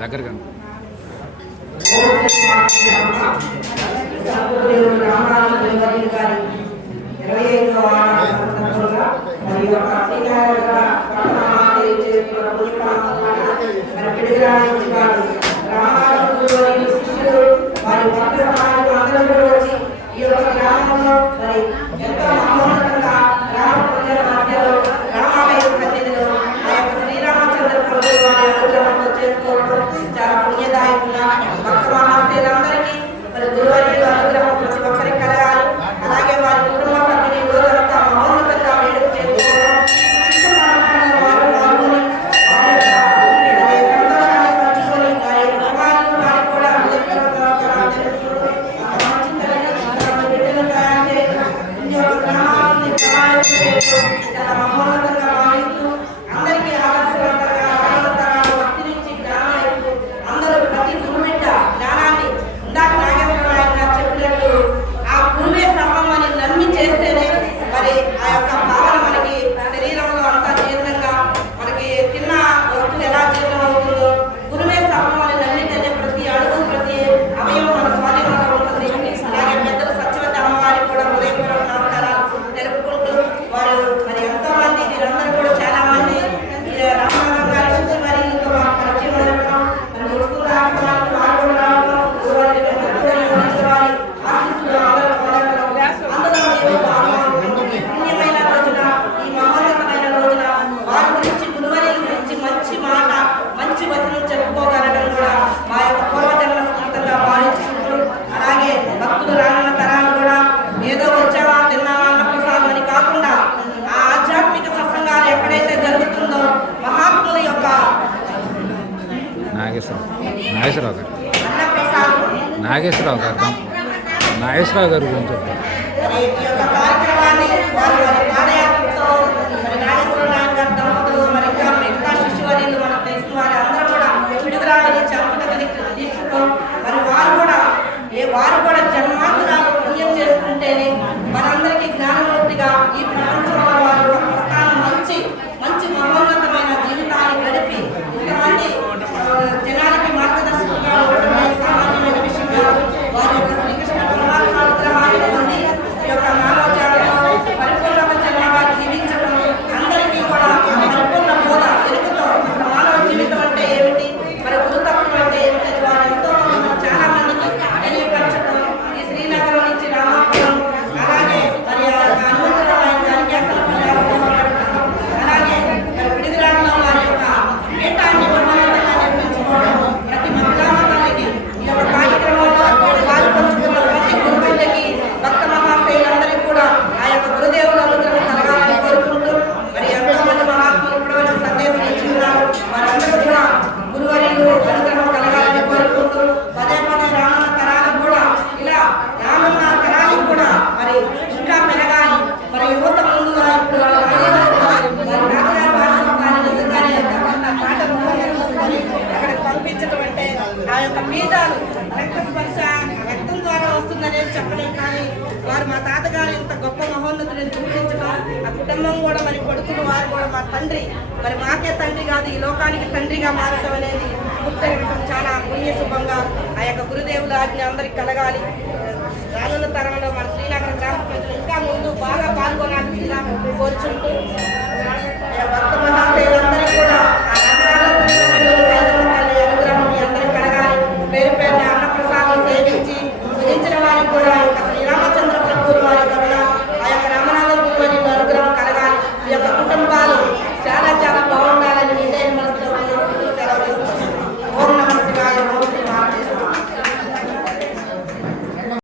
దగ్గరగా నాగేశ్వరరావు గారు గురించి చెప్తారు. వారు కూడా జన్మాంతుగా పుణ్యం చేసుకుంటేనే మనందరికీ జ్ఞానమూర్తిగా ఈ ప్రపంచంలో వారు స్థానం మంచి మహోన్నతమైన జీవితాన్ని గడిపి ఇంతమంది జనానికి మార్గదర్శకంగా ఉండడమే సామాన్యమైన విషయంగా వారి యొక్క శ్రీకృష్ణ పరమాత్మ విగ్రహాన్ని పొంది ఈ యొక్క మానవ జాతిలో పరిపూర్ణత జన్మగా జీవించడం అందరికీ కూడా పరిపూర్ణ బోధ ఎరుకతో మానవ జీవితం అంటే ఏమిటి, మరి గురుతత్వం అంటే ఏమిటి వారు ఎంతో చాలా మందికి తెలియపరచడం ఈ శ్రీనగరం నుంచి రామాపురం అలాగే మరి హనుమంతరాయణ గారికి అలాగే విడిదిరాల్లో వారి యొక్క పీఠాన్ని మహోన్నతంగా నిర్మించుకోవడం ప్రతి మహిళా తల్లికి ఈ యొక్క కార్యక్రమంలో పాల్పంచుకున్న ప్రతి గురువులకి భక్త మహాశయులందరికీ కూడా ఆ యొక్క గురుదేవుల అనుగ్రహం కలగాలని కోరుకుంటూ మరి ఎంతో మంది మహాత్ములు కూడా సందేశం ఇచ్చుకున్నారు. వారందరూ కూడా గురువర్యులు అనుగ్రహం కలగాలని కోరుకుంటూ పదే రానున్న తరాలకు కూడా ఇలా రానున్న తరాలకు కూడా మరి ఇంకా పెరగాలి. మరి యువత ముందుగా ఇప్పుడు అక్కడికి పంపించడం అంటే ఆ యొక్క బీజాలు రక్త స్పర్శ రక్తం ద్వారా వస్తుందనేది చెప్పలేం. కానీ వారు మా తాతగారు ఇంత గొప్ప మహోన్నతులను చూపించడం ఆ కుటుంబం కూడా మరి కొడుకులు వారు కూడా మా తండ్రి మరి మాకే తండ్రి కాదు ఈ లోకానికి తండ్రిగా మారడం అనేది గుర్తెరగడం చాలా పుణ్యశుభంగా ఆ యొక్క గురుదేవుల ఆజ్ఞ అందరికి కలగాలి. రానున్న తరంలో మన శ్రీనగరం గ్రామ ప్రజలు ఇంకా ముందు బాగా పాల్గొనాలని కోరుచుంటూ భక్త మహాశయులందరికీ కూడా